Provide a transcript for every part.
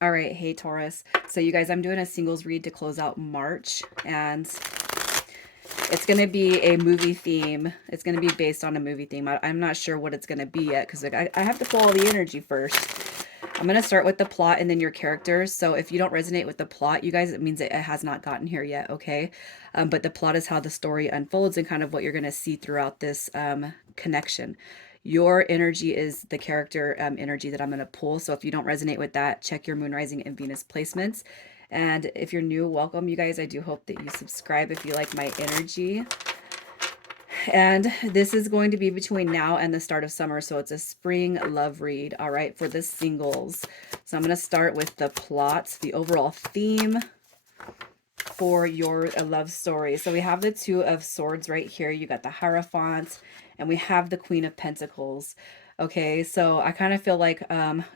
All right, hey Taurus. So you guys, I'm doing a singles read to close out March, and it's going to be a movie theme. It's going to be based on a movie theme. I'm not sure what it's going to be yet because I have to pull all the energy first. I'm going to start with the plot and then your characters. So if you don't resonate with the plot, you guys, it means it has not gotten here yet, okay? But the plot is how the story unfolds and kind of what you're going to see throughout this connection. Your energy is the character energy that I'm going to pull. So if you don't resonate with that, check your moon, rising, and Venus placements. And if you're new, welcome, you guys. I do hope that you subscribe if you like my energy. And this is going to be between now and the start of summer. So it's a spring love read, all right, for the singles. So I'm going to start with the plot, the overall theme for your love story. So we have the Two of Swords right here. You got the Hierophant, and we have the Queen of Pentacles. Okay, so I kind of feel like,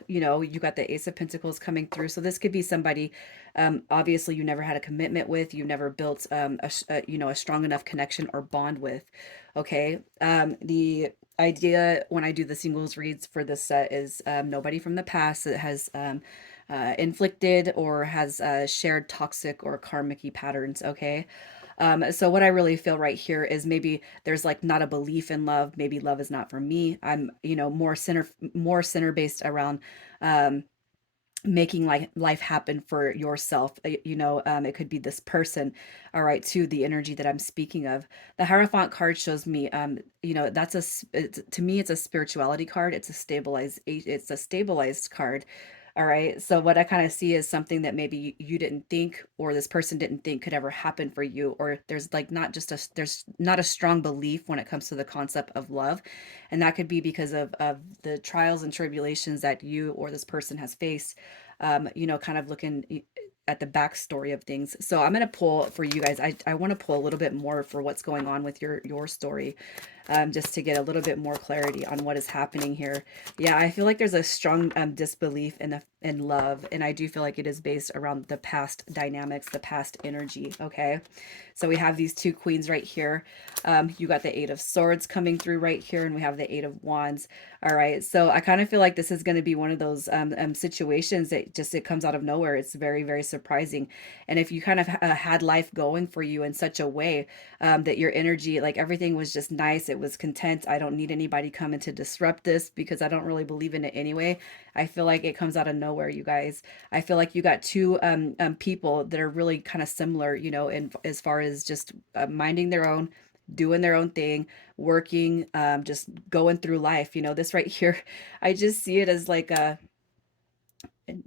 you know, you got the Ace of Pentacles coming through. So this could be somebody, obviously you never had a commitment with, you never built, you know, a strong enough connection or bond with. Okay, the idea when I do the singles reads for this set is nobody from the past that has inflicted or has shared toxic or karmic patterns. Okay. So what I really feel right here is maybe there's like not a belief in love. Maybe love is not for me. I'm, you know, more center based around, um, making life happen for yourself. You know, it could be this person. All right. To the energy that I'm speaking of, the Hierophant card shows me, you know, to me, it's a spirituality card. It's a stabilized card. All right. So what I kind of see is something that maybe you didn't think, or this person didn't think could ever happen for you, or there's not a strong belief when it comes to the concept of love. And that could be because of the trials and tribulations that you or this person has faced, you know, kind of looking at the backstory of things. So I'm going to pull for you guys. I want to pull a little bit more for what's going on with your story, just to get a little bit more clarity on what is happening here. Yeah, I feel like there's a strong disbelief in love, and I do feel like it is based around the past dynamics, the past energy. Okay, so we have these two queens right here. You got the Eight of Swords coming through right here, and we have the Eight of Wands. All right, so I kind of feel like this is going to be one of those situations that just it comes out of nowhere. It's very, very surprising. And if you kind of had life going for you in such a way that your energy, like everything was just nice, it was content. I don't need anybody coming to disrupt this because I don't really believe in it anyway. I feel like it comes out of nowhere, you guys. I feel like you got two people that are really kind of similar, you know, in as far as just minding their own, doing their own thing, working, just going through life. You know, this right here, I just see it as like a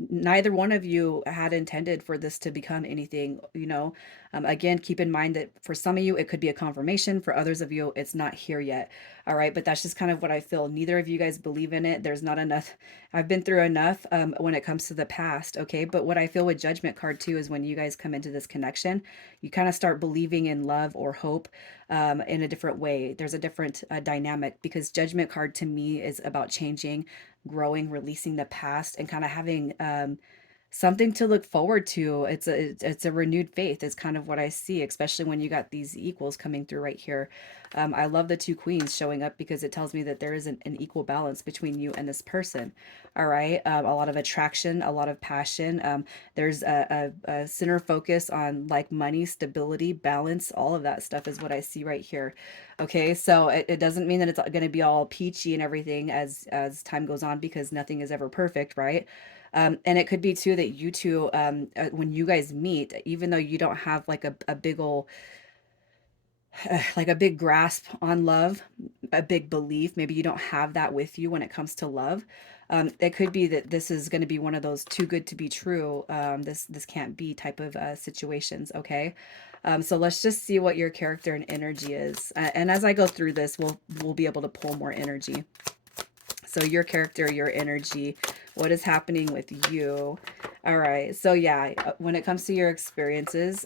neither one of you had intended for this to become anything, you know. Again, keep in mind that for some of you it could be a confirmation, for others of you it's not here yet. All right, but that's just kind of what I feel. Neither of you guys believe in it. There's not enough. I've been through enough when it comes to the past. Okay, but what I feel with Judgment card too is when you guys come into this connection, you kind of start believing in love or hope in a different way. There's a different dynamic, because Judgment card to me is about changing, growing, releasing the past, and kind of having something to look forward to. It's a renewed faith is kind of what I see, especially when you got these equals coming through right here. I love the two queens showing up because it tells me that there is an equal balance between you and this person. All right, a lot of attraction, a lot of passion. There's a center focus on like money, stability, balance. All of that stuff is what I see right here. Okay, so it doesn't mean that it's going to be all peachy and everything as time goes on, because nothing is ever perfect, right? And it could be too that you two, when you guys meet, even though you don't have like a big ol' like a big grasp on love, a big belief, maybe you don't have that with you when it comes to love. It could be that this is going to be one of those too good to be true. This can't be type of situations. Okay, so let's just see what your character and energy is, and as I go through this, we'll be able to pull more energy. So your character, your energy, what is happening with you? All right. So yeah, when it comes to your experiences,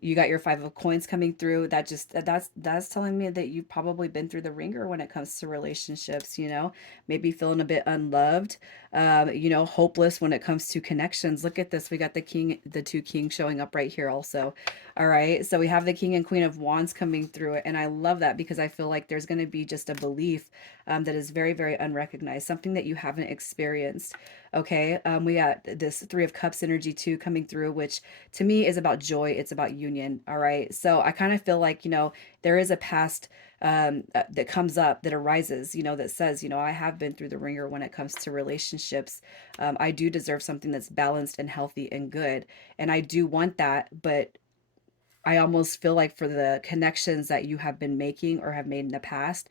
you got your Five of Coins coming through. That's telling me that you've probably been through the ringer when it comes to relationships, you know, maybe feeling a bit unloved. you know, hopeless when it comes to connections. Look at this. We got the king, the two kings showing up right here also. All right. So we have the king and queen of wands coming through it. And I love that because I feel like there's going to be just a belief that is very, very unrecognized, something that you haven't experienced. Okay. We got this three of cups energy too coming through, which to me is about joy. It's about union. All right. So I kind of feel like, you know, there is a past that comes up, that arises, you know, that says, you know, I have been through the ringer when it comes to relationships. I do deserve something that's balanced and healthy and good. And I do want that. But I almost feel like for the connections that you have been making or have made in the past,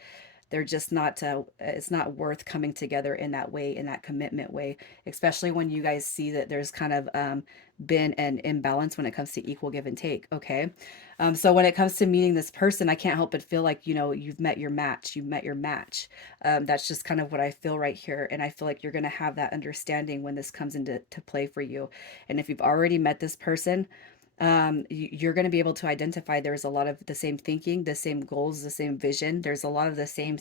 they're just not, it's not worth coming together in that way, in that commitment way, especially when you guys see that there's kind of been an imbalance when it comes to equal give and take. Okay. So when it comes to meeting this person, I can't help but feel like, you know, you've met your match. You've met your match. That's just kind of what I feel right here. And I feel like you're going to have that understanding when this comes into play for you. And if you've already met this person, you're going to be able to identify there's a lot of the same thinking, the same goals, the same vision. There's a lot of the same.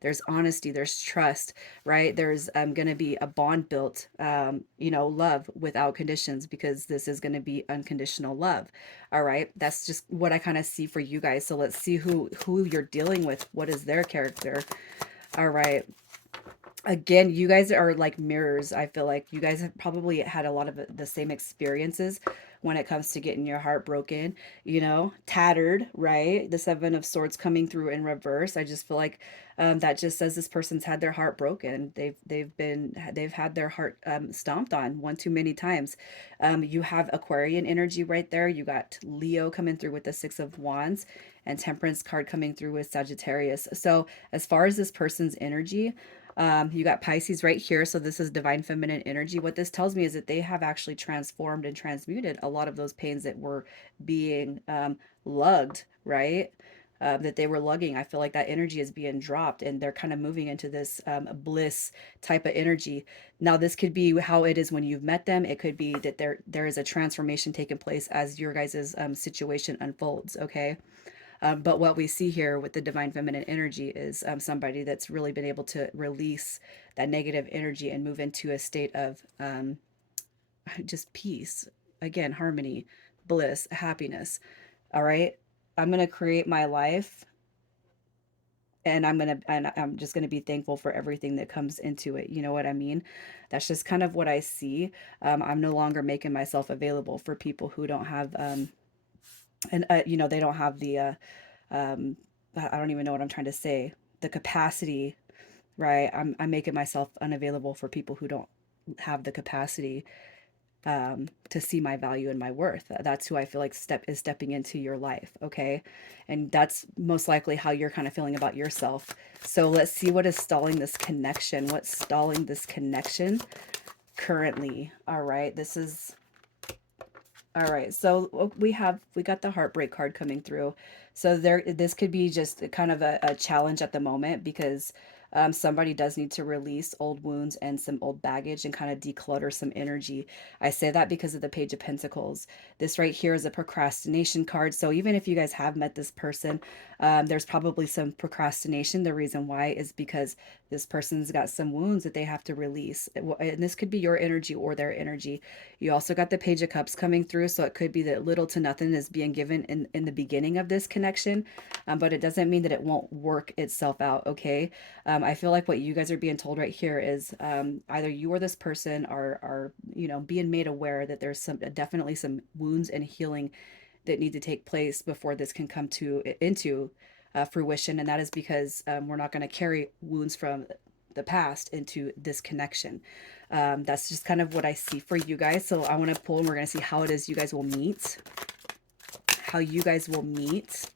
There's honesty, there's trust, right? There's going to be a bond built, you know, love without conditions, because this is going to be unconditional love. All right, that's just what I kind of see for you guys. So let's see who you're dealing with. What is their character? All right, again, you guys are like mirrors. I feel like you guys have probably had a lot of the same experiences when it comes to getting your heart broken, you know, tattered, right? The seven of swords coming through in reverse. I just feel like that just says this person's had their heart broken. They've had their heart stomped on one too many times. You have Aquarian energy right there. You got Leo coming through with the six of wands, and temperance card coming through with Sagittarius. So as far as this person's energy, you got Pisces right here. So this is divine feminine energy. What this tells me is that they have actually transformed and transmuted a lot of those pains that were being lugged, right? That they were lugging. I feel like that energy is being dropped and they're kind of moving into this bliss type of energy. Now, this could be how it is when you've met them. It could be that there is a transformation taking place as your guys' situation unfolds, okay? But what we see here with the divine feminine energy is somebody that's really been able to release that negative energy and move into a state of just peace, again, harmony, bliss, happiness. All right. I'm going to create my life, and I'm just going to be thankful for everything that comes into it. You know what I mean? That's just kind of what I see. I'm no longer making myself available for people who don't have, and you know, they don't have the um, I don't even know what I'm trying to say. The capacity, right? I'm making myself unavailable for people who don't have the capacity to see my value and my worth. That's who I feel like stepping into your life, okay? And that's most likely how you're kind of feeling about yourself. So let's see what is stalling this connection. What's stalling this connection currently? All right, this is all right, so we got the heartbreak card coming through. So this could be just kind of a challenge at the moment because somebody does need to release old wounds and some old baggage and kind of declutter some energy. I say that because of the Page of Pentacles. This right here is a procrastination card. So even if you guys have met this person, there's probably some procrastination. The reason why is because this person's got some wounds that they have to release. And this could be your energy or their energy. You also got the Page of Cups coming through, so it could be that little to nothing is being given in the beginning of this connection, but it doesn't mean that it won't work itself out, okay? I feel like what you guys are being told right here is either you or this person are you know, being made aware that there's definitely some wounds and healing that need to take place before this can come to into fruition, and that is because we're not going to carry wounds from the past into this connection. That's just kind of what I see for you guys. So I want to pull and we're going to see how it is you guys will meet. How you guys will meet.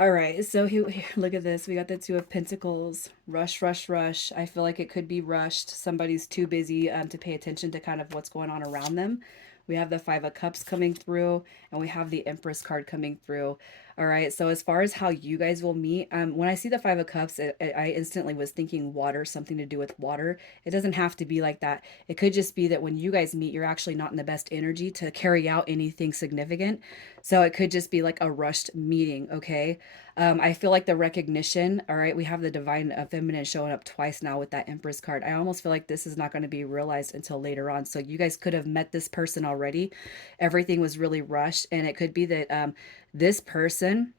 All right, so here, look at this. We got the Two of Pentacles. Rush, rush, rush. I feel like it could be rushed. Somebody's too busy to pay attention to kind of what's going on around them. We have the Five of Cups coming through, and we have the Empress card coming through. All right. So as far as how you guys will meet, when I see the Five of Cups, I instantly was thinking water, something to do with water. It doesn't have to be like that. It could just be that when you guys meet, you're actually not in the best energy to carry out anything significant. So it could just be like a rushed meeting. Okay. I feel like the recognition. All right. We have the divine feminine showing up twice now with that Empress card. I almost feel like this is not going to be realized until later on. So you guys could have met this person already. Everything was really rushed, and it could be that this person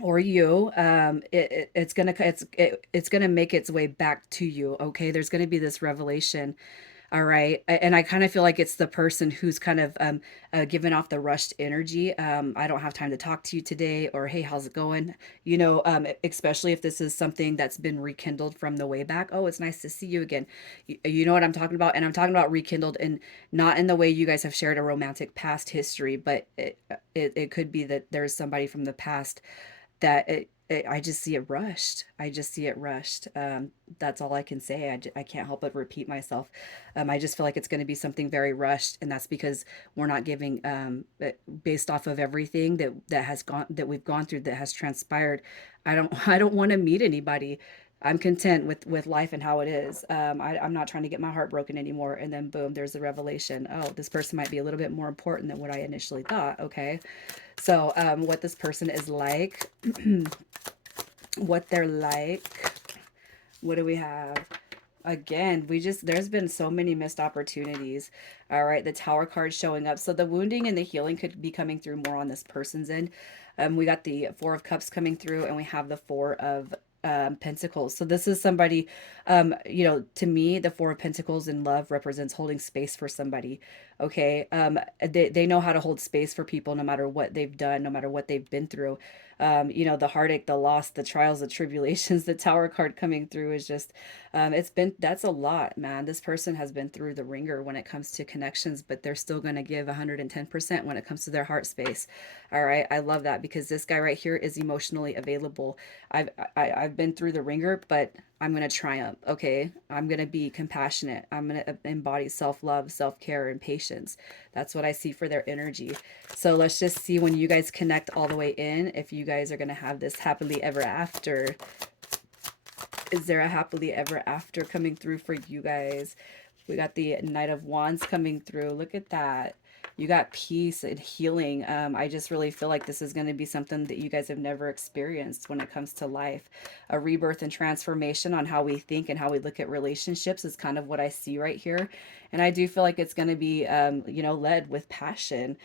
or you it's gonna make its way back to you. Okay, there's gonna be this revelation. All right, and I kind of feel like it's the person who's kind of giving off the rushed energy. I don't have time to talk to you today, or hey, how's it going? Especially if this is something that's been rekindled from the way back. Oh, it's nice to see you again. You know what I'm talking about, and I'm talking about rekindled, and not in the way you guys have shared a romantic past history, but it could be that there's somebody from the past that I just see it rushed. I just see it rushed. That's all I can say. I can't help but repeat myself. I just feel like it's going to be something very rushed, and that's because we're not giving, based off of everything that we've gone through, that has transpired. I don't want to meet anybody. I'm content with life and how it is. I'm not trying to get my heart broken anymore. And then boom, there's the revelation. Oh, this person might be a little bit more important than what I initially thought. Okay. So, what this person is like, what they're like. What do we have? Again, there's been so many missed opportunities. All right, the Tower card showing up. So the wounding and the healing could be coming through more on this person's end. We got the Four of Cups coming through, and we have the Four of Pentacles. So this is somebody, to me, the Four of Pentacles in love represents holding space for somebody. Okay. They know how to hold space for people no matter what they've done, no matter what they've been through. The heartache, the loss, the trials, the tribulations. The Tower card coming through is just, that's a lot, man. This person has been through the ringer when it comes to connections, but they're still going to give 110% when it comes to their heart space. All right. I love that, because this guy right here is emotionally available. I've been through the ringer, but I'm going to triumph. Okay. I'm going to be compassionate. I'm going to embody self-love, self-care, and patience. That's what I see for their energy. So let's just see, when you guys connect all the way in, if you guys are going to have this happily ever after. Is there a happily ever after coming through for you guys? We got the Knight of Wands coming through. Look at that. You got peace and healing. I just really feel like this is going to be something that you guys have never experienced when it comes to life. A rebirth and transformation on how we think and how we look at relationships is kind of what I see right here. And I do feel like it's going to be, led with passion,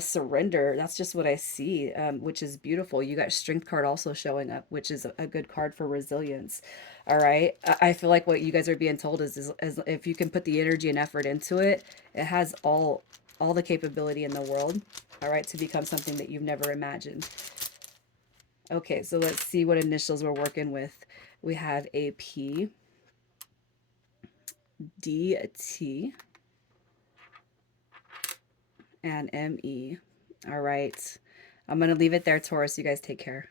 surrender. That's just what I see, which is beautiful. You got Strength card also showing up, which is a good card for resilience. All right. I feel like what you guys are being told is if you can put the energy and effort into it, it has all the capability in the world, all right, to become something that you've never imagined. Okay, so let's see what initials we're working with. We have AP, DT, and ME. All right. I'm going to leave it there, Taurus. You guys take care.